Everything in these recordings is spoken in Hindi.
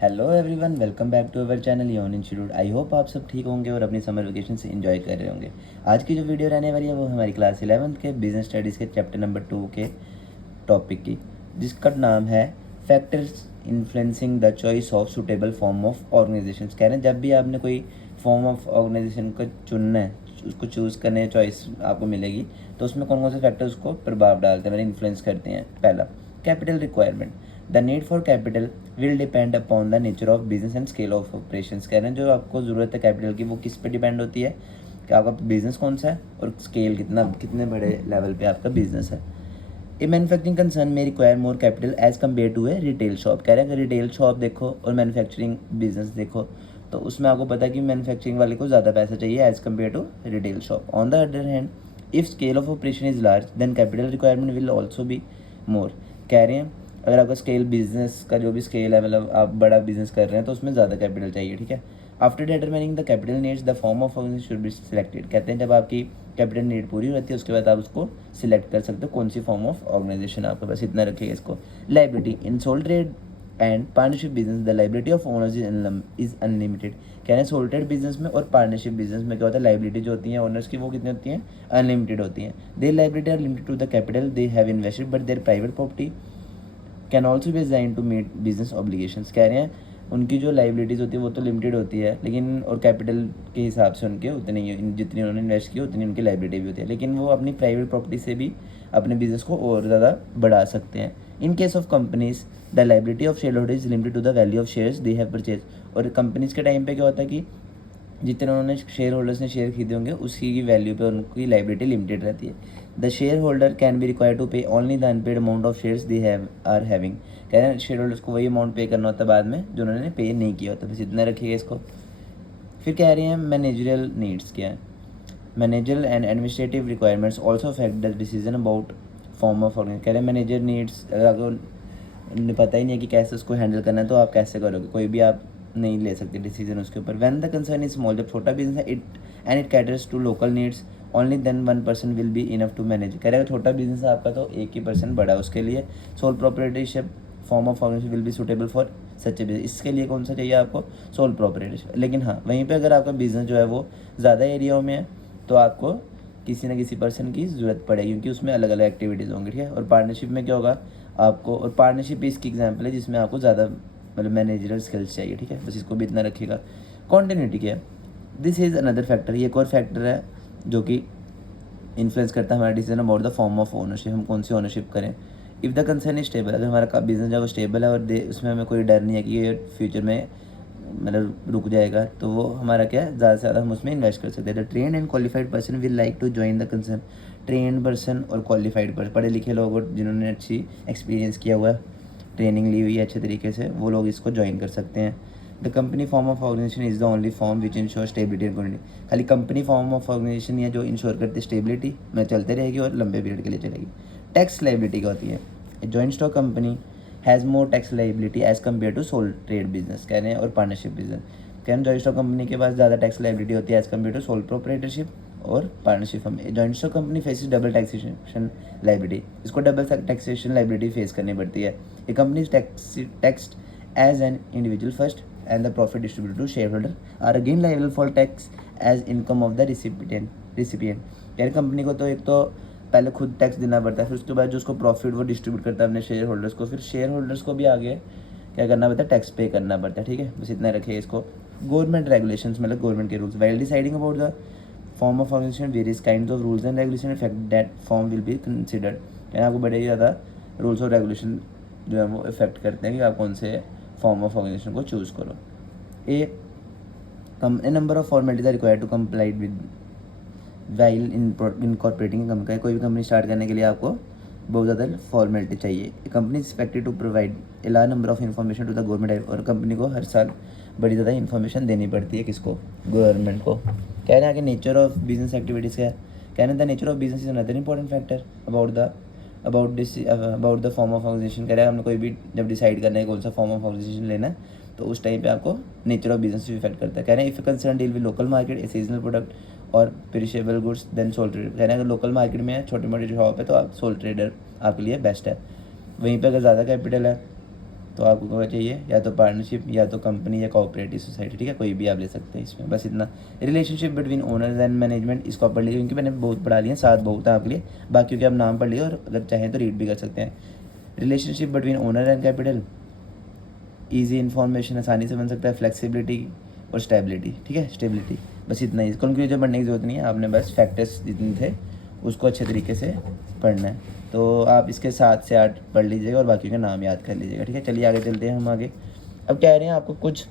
Hello everyone, welcome back to our channel योन इंस्टीट्यूट। आई होप आप सब ठीक होंगे और अपनी समर वेकेशन से एंजॉय कर रहे होंगे। आज की जो वीडियो रहने वाली है वो हमारी क्लास 11th के बिजनेस स्टडीज़ के चैप्टर नंबर 2 के टॉपिक की, जिसका नाम है factors influencing the choice of suitable form of organisation. कह रहे हैं जब भी आपने कोई फॉर्म ऑफ ऑर्गेनाइजेशन को चुनना है, उसको चूज़ करने चॉइस आपको मिलेगी, तो उसमें कौन कौन से फैक्टर्स को प्रभाव डालते हैं, मैंने इन्फ्लुएंस करते हैं। पहला, capital requirement. The need for capital will depend upon the nature of business and scale of operations. कह रहे हैं जो आपको ज़रूरत है कैपिटल की वो किस पे डिपेंड होती है कि आपका बिजनेस कौन सा है और स्केल कितने बड़े लेवल पे आपका बिजनेस है। A manufacturing concern may require more capital as compare to a retail shop. कह रहे हैं कि रिटेल शॉप देखो और मैन्युफैक्चरिंग बिजनेस देखो तो उसमें आपको पता है कि मैन्युफैक्चरिंग वाले को ज़्यादा पैसा चाहिए as compare to retail shop. On the other hand, if scale of operation is large then capital requirement will also be more. कह रहे हैं अगर आपका स्केल बिजनेस का जो भी स्केल है, मतलब आप बड़ा बिजनेस कर रहे हैं तो उसमें ज़्यादा कैपिटल चाहिए। ठीक है। After determining the capital needs the form of organisation should be selected. कहते हैं जब आपकी कैपिटल नीड पूरी हो जाती है उसके बाद आप उसको सिलेक्ट कर सकते हो कौन सी फॉर्म ऑफ ऑर्गेनाइजेशन आपके पास। इतना रखिएगा इसको। Liability in sole trade and partnership business the liability of owners is unlimited. कह रहे हैं सोल ट्रेड बिजनेस में और पार्टनरशिप बिजनेस में क्या होता है, लाइबिलिटी जो होती है ओनर्स की वो कितनी होती है, अनलिमिटेड होती है। Their liability are limited to the capital they have invested but their private property can also be design to meet business obligations. कह रहे हैं उनकी जो लाइबिलिटीज़ होती है वो तो लिमिटेड होती है, लेकिन और कैपिटल के हिसाब से उनके उतनी जितनी उन्होंने इन्वेस्ट की उतनी उनकी लाइबिलिटी भी होती है, लेकिन वो अपनी प्राइवेट प्रॉपर्टी से भी अपने बिजनेस को और ज़्यादा बढ़ा सकते हैं। In case of companies the liability of shareholder is limited to the value of shares they have purchase. और कंपनीज के टाइम पे क्या होता है कि जितने उन्होंने शेयर होल्डर्स ने शेयर खरीदे होंगे उसी की वैल्यू पे उनकी लाइबिलिटी लिमिटेड रहती है। The share holder can be required to pay only the unpaid amount of shares they have are having. कह रहे हैं शेयर होल्डर्स को वही अमाउंट पे करना होता है बाद में जो उन्होंने पे नहीं किया होता। बस इतना रखिएगा इसको। फिर कह रहे हैं मैनेजरियल नीड्स क्या है। Managerial and administrative requirements also affect the decision about form of organisation. कह रहे हैं मैनेजर नीड्स अगर आपको पता ही नहीं है कि कैसे उसको हैंडल करना है तो आप कैसे करोगे, कोई भी आप नहीं ले सकते डिसीजन उसके ऊपर। When the concern is small, जब छोटा बिजनेस है it caters to local needs only then one person will be enough to manage. कह रहे हैं छोटा बिजनेस है आपका तो एक ही पर्सन बड़ा उसके लिए sole proprietorship form of organisation will be suitable for such a business. इसके लिए कौन सा चाहिए आपको, सोल प्रोप्राइटरशिप। लेकिन हाँ, वहीं पे अगर आपका बिजनेस जो है वो ज़्यादा एरियाओं में है तो आपको किसी न किसी पर्सन की ज़रूरत पड़ेगी क्योंकि उसमें अलग अलग एक्टिविटीज़ होंगी। ठीक है। और पार्टनरशिप में क्या होगा आपको, और पार्टनरशिप इसकी एग्जाम्पल है जिसमें आपको ज़्यादा मतलब मैनेजरल स्किल्स चाहिए। ठीक है। बस इसको भी इतना रखिएगा। कॉन्टिन्यूटी क्या है, दिस इज़ अनदर फैक्टर। ये एक और फैक्टर है जो कि इन्फ्लुएंस करता है हमारा decision about the form of ownership, हम कौन सी ओनरशिप करें। If the concern is stable, अगर हमारा बिजनेस जो स्टेबल है और उसमें हमें कोई डर नहीं है कि ये फ्यूचर में मतलब रुक जाएगा, तो वो हमारा क्या है ज़्यादा से ज़्यादा हम उसमें इन्वेस्ट कर सकते हैं। The train and qualified person will like to join the concern. Train person और क्वालिफाइड पर्सन, पढ़े लिखे लोग और जिन्होंने अच्छी एक्सपीरियंस किया हुआ है, ट्रेनिंग ली हुई है अच्छे तरीके से, वो लोग इसको ज्वाइन कर सकते हैं। The company form of organisation is the only form which ensure stability and continuity. खाली कंपनी फॉर्म ऑफ ऑर्गेनाइजेशन या जो इंश्योर करती स्टेबिलिटी में चलते रहेगी और लंबे पीरियड के लिए चलेगी। टैक्स लाइबिलिटी क्या होती है, joint stock company has more tax liability as compare to sole trade business. कह रहे हैं और पार्टनरशिप बिजनेस। कह रहे जॉइंट स्टॉक कंपनी के पास ज़्यादा टैक्स लाइबिलिटी होती है as compare to sole proprietorship और पार्टनरशिप में। Joint stock company faces double taxation liability, इसको डबल टैक्सेशन लाइबिलिटी फेस करनी पड़ती है। ये company taxed as an individual first and the profit distributed to shareholder are again liable for tax as income of the recipient। यार कंपनी को तो एक तो पहले खुद टैक्स देना पड़ता है, फिर उसके बाद जो उसको प्रॉफिट वो डिस्ट्रीब्यूट करता है अपने शेयर होल्डर्स को, फिर शेयर होल्डर्स को भी आगे क्या करना पड़ता है, टैक्स पे करना पड़ता है। ठीक है। बस इतना रखिए इसको। गवर्नमेंट रेगुलेशंस मतलब गवर्नमेंट के rules. While deciding about the form of organisation various kinds of rules and regulation effect that form will be considered. यानी आपको बड़े ही ज़्यादा रूल्स और रेगुलेशन जो है वो इफेक्ट करते हैं कि आप कौन से फॉर्म ऑफ ऑर्गेनाइजेशन को चूज़ करो। A number of formalities are required to comply with while incorporating a company। कोई भी कंपनी स्टार्ट करने के लिए आपको बहुत ज़्यादा फॉर्मेलिटी चाहिए। Company is expected to provide a large number of information to the government, और कंपनी को हर साल बड़ी ज़्यादा इन्फॉर्मेशन देनी पड़ती है किसको, गवर्नमेंट को। कह रहे हैं कि नेचर ऑफ बिजनेस एक्टिविटीज़ क्या है, कह रहे हैं the nature of business is another important factor about the form of organisation. कह रहे हैं हमने कोई भी जब डिसाइड करना है कौन सा फॉर्म ऑफ ऑर्गेनाइजेशन लेना है तो उस टाइम पे आपको नेचर ऑफ बिजनेस भी इफेक्ट करता है। कह रहे हैं if concern deal with local market a seasonal product और perishable goods then sole trader. कह रहे हैं अगर लोकल मार्केट में है, छोटी मोटी शॉप है, तो आप सोल ट्रेडर आपके लिए बेस्ट है। वहीं पे अगर ज़्यादा कैपिटल है तो आपको चाहिए या तो पार्टनरशिप या तो कंपनी या कोऑपरेटिव सोसाइटी, ठीक है, कोई भी आप ले सकते हैं इसमें। बस इतना। Relationship between owners and management, इसको आप पढ़ लीजिए क्योंकि मैंने बहुत पढ़ा लिया, 7 बहुत है आपके लिए, बाकी के आप नाम पढ़ लिए और अगर चाहें तो रीड भी कर सकते हैं। Relationship between owner and capital, easy information, आसानी से बन सकता है, फ्लेक्सिबिलिटी और स्टेबिलिटी, ठीक है, स्टेबिलिटी। बस इतना ही, कंक्लूजन पढ़ने की जरूरत नहीं है, आपने बस फैक्टर्स जितने थे उसको अच्छे तरीके से पढ़ना है। तो आप इसके 7 से 8 पढ़ लीजिएगा और बाकी का नाम याद कर लीजिएगा, ठीक है। चलिए आगे चलते हैं हम आगे। अब कह रहे हैं आपको कुछ,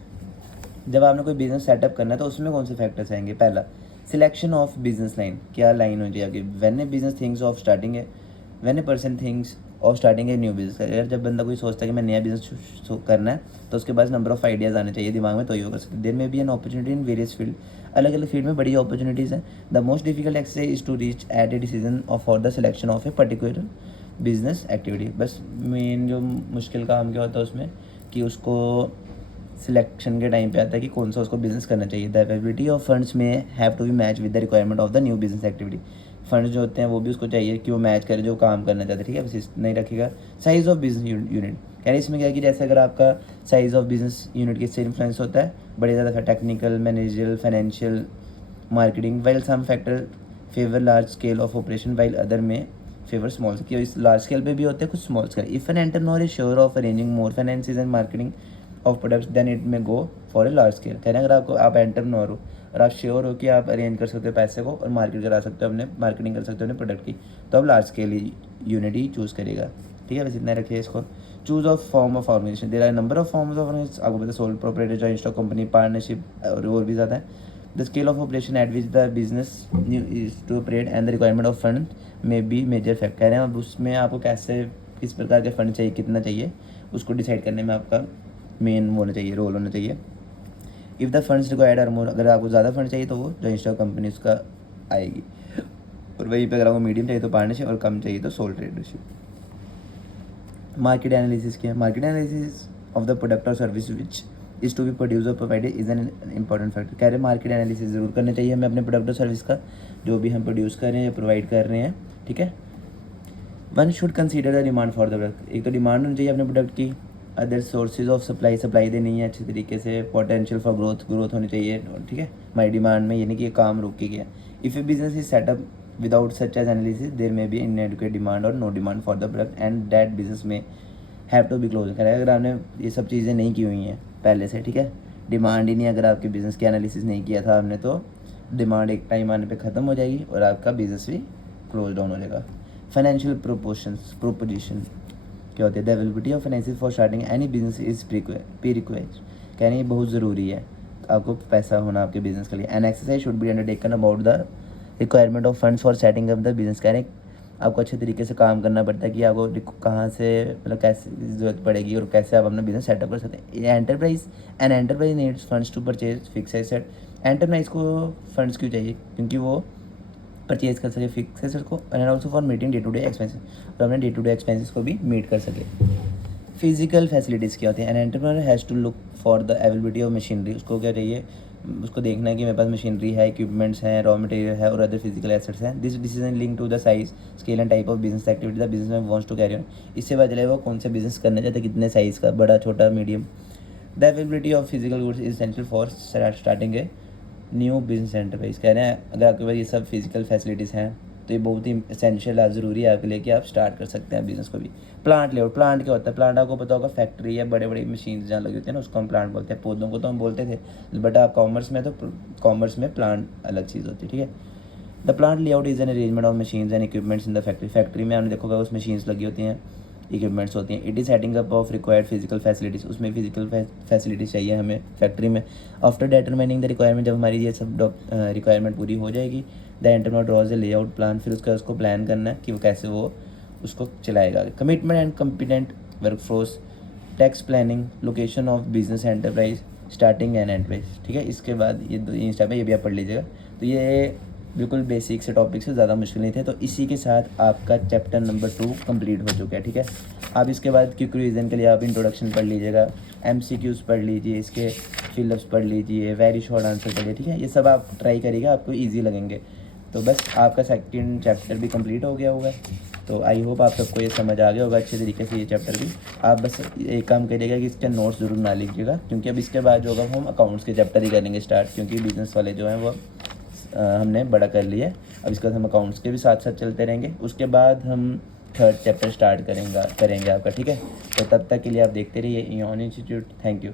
जब आपने कोई बिजनेस सेटअप करना है तो उसमें कौन से फैक्टर्स आएंगे। पहला, सिलेक्शन ऑफ बिजनेस लाइन, क्या लाइन हो जाएगी। When a business thinks of starting है, when a person thinks of starting a new business, अगर जब बंदा कोई सोचता है कि मैं नया बिजनेस करना है तो उसके पास नंबर ऑफ आइडियाज़ आने चाहिए दिमाग में, तो ही वो कर सकते। There may be an opportunity in various field, अलग अलग फील्ड में बड़ी अपॉर्चुनिटीज़ हैं। The most difficult exercise is to reach at a decision of for the selection of a particular business activity. बस मेन जो मुश्किल काम क्या होता है उसमें कि उसको सिलेक्शन के टाइम पे आता है कि कौन सा उसको बिजनेस करना चाहिए। The availability of funds may have to be match with the requirement of the new business activity, funds जो होते हैं वो भी उसको चाहिए कि वो मैच करे जो काम करना चाहते हैं, ठीक है, बस नहीं रखेगा। साइज ऑफ बिजनेस यूनिट, कह रहे इसमें क्या है कि जैसे अगर आपका साइज ऑफ बिजनेस यूनिट किससे इन्फ्लुएंस होता है, बड़े ज़्यादा technical, managerial, financial, marketing, while some factor favour large scale of operation while other may favour small scale. इस लार्ज स्केल पे भी होते हैं कुछ small scale. If an entrepreneur is sure of arranging more finances and marketing of products then it may go for a large scale. कह रहे हैं अगर आप एंटरप्रेन्योर हो और आप श्योर हो कि आप अरेंज कर सकते हो पैसे को और मार्केट करा सकते हो, अपने मार्केटिंग कर सकते हो अपने प्रोडक्ट की, तो आप लार्ज स्केल यूनिट ही चूज़ करेगा, ठीक है। बस इतना रखिए इसको। Choose of form of organisation, there are number of forms of organisation, आपको पता है sole proprietor, joint stock company, partnership और भी ज़्यादा है। The scale of operation at which the business is to operate and the requirement of fund may be major fact. कह रहे हैं अब उसमें आपको कैसे किस प्रकार के फंड चाहिए, कितना चाहिए, उसको डिसाइड करने में आपका मेन होना चाहिए, रोल होना चाहिए। If the funds required are more, अगर आपको ज़्यादा फंड चाहिए तो वो जॉइंट स्टॉक कंपनी उसका आएगी, और वहीं पे अगर आपको मीडियम चाहिए तो पार्टनरशिप और कम चाहिए तो सोल ट्रेडरशिप। मार्केट एनालिसिस क्या है। Market analysis of the product और service which is to be produce और provided is an important factor. कह रहे हैं मार्केट एनालिसिस ज़रूर करना चाहिए हमें अपने प्रोडक्ट और सर्विस का, जो भी हम प्रोड्यूस कर रहे हैं या प्रोवाइड कर रहे हैं, ठीक है। One should consider the demand for the product, एक तो डिमांड होनी चाहिए अपने प्रोडक्ट की, other sources of supply, supply देनी है अच्छे तरीके से, पोटेंशियल फॉर ग्रोथ होनी चाहिए, ठीक है, माई डिमांड में, यानी कि ये काम रुक के गया। If a business is set up without such as analysis there may be inadequate demand और no demand for the product and that business may have to be close. अगर आपने ये सब चीज़ें नहीं की हुई हैं पहले से, ठीक है, डिमांड ही नहीं, अगर आपके बिज़नेस की एनालिसिस नहीं किया था आपने, तो डिमांड एक टाइम आने पे ख़त्म हो जाएगी और आपका बिज़नेस भी क्लोज डाउन हो जाएगा। फाइनेंशियल प्रोपोजिशन क्या होती है। The availability of finances for starting any business is pre required, कहने ये बहुत ज़रूरी है आपको पैसा होना आपके बिजनेस के लिए। An exercise should be undertaken about the requirement of funds for setting up the business. कह रहे आपको अच्छे तरीके से काम करना पड़ता है कि आपको कहाँ से मतलब कैसे ज़रूरत पड़ेगी और कैसे आप अपना बिजनेस सेटअप कर सकते हैं। An enterprise needs funds to purchase fix asset. Enterprise को फंड्स क्यों चाहिए, क्योंकि वो परचेज कर सके फिक्स एसेट को, and also for meeting day to day expenses, और अपने डे टू डे एक्सपेंसेस को भी मीट कर सके। फिजिकल फैसिलिटीज़ क्या होती हैं। An entrepreneur has to look for the availability of machinery, उसको क्या चाहिए, उसको देखना है कि मेरे पास मशीनरी है, इक्विपमेंट्स हैं, रॉ मटेरियल है और अदर फिजिकल एसेट्स हैं। This decision link to the size, scale and type of business activity the business wants to carry on. इससे पता चलेगा वो कौन सा बिजनेस करना चाहते हैं, कितने साइज़ का, बड़ा, छोटा, medium. The availability of physical goods is essential for starting a new business enterprise. कह रहे हैं अगर आपके पास ये सब फिजिकल फैसिलिटीज़ हैं तो ये बहुत ही एसेंशियल है, ज़रूरी है आपके लिए कि आप स्टार्ट कर सकते हैं बिजनेस को भी। प्लांट लेआउट, प्लांट क्या होता है, प्लांट आपको पता होगा फैक्ट्री है, बड़े बड़े मशीन जहाँ लगे होते हैं ना, उसको हम प्लांट बोलते हैं। पौधों को तो हम बोलते थे, बट आप कॉमर्स में, तो कॉमर्स में प्लांट अलग चीज़ होती है, ठीक है। The plant layout is an arrangement of machines and equipments in the factory. Factory में आपने देखोगा उस मशीन्स लगी होती हैं, इक्विपमेंट्स होती हैं। It is setting up of required physical facilities, उसमें फिजिकल फैसिलिटीज़ चाहिए हमें फैक्ट्री में। आफ्टर डिटरमाइनिंग द रिक्वायरमेंट, जब हमारी ये सब रिक्वायरमेंट पूरी हो जाएगी, the entrepreneur draws a layout plan, फिर उसको प्लान करना है कि वो कैसे वो उसको चलाएगा। Commitment and competent workforce, tax planning, location of business enterprise, starting and enterprise, ठीक है। इसके बाद ये दो स्टेप है, ये भी आप पढ़ लीजिएगा। तो ये बिल्कुल बेसिक से टॉपिक से ज़्यादा मुश्किल नहीं थे। तो इसी के साथ आपका चैप्टर नंबर 2 कंप्लीट हो चुका है, ठीक है। आप इसके बाद क्विक रिवीजन के लिए आप इंट्रोडक्शन पढ़ लीजिएगा, MCQs पढ़ लीजिए, इसके फिलअप्स पढ़ लीजिए, वेरी शॉर्ट आंसर पढ़िए, ठीक है। ये सब आप ट्राई करिएगा, आपको ईजी लगेंगे। तो बस आपका सेकंड चैप्टर भी कंप्लीट हो गया होगा। तो आई होप आप सबको ये समझ आ गया होगा अच्छे तरीके से ये चैप्टर भी। आप बस एक काम करिएगा कि इसके नोट्स ज़रूर ना लीजिएगा, क्योंकि अब इसके बाद जो होगा हम अकाउंट्स के चैप्टर ही करेंगे स्टार्ट, क्योंकि बिज़नेस वाले जो हैं वो हमने बड़ा कर लिया है। अब इसके बाद हम अकाउंट्स के भी साथ साथ चलते रहेंगे। उसके बाद हम थर्ड चैप्टर स्टार्ट करेंगे आपका, ठीक है। तो तब तक के लिए आप देखते रहिए इओन इंस्टीट्यूट। Thank you.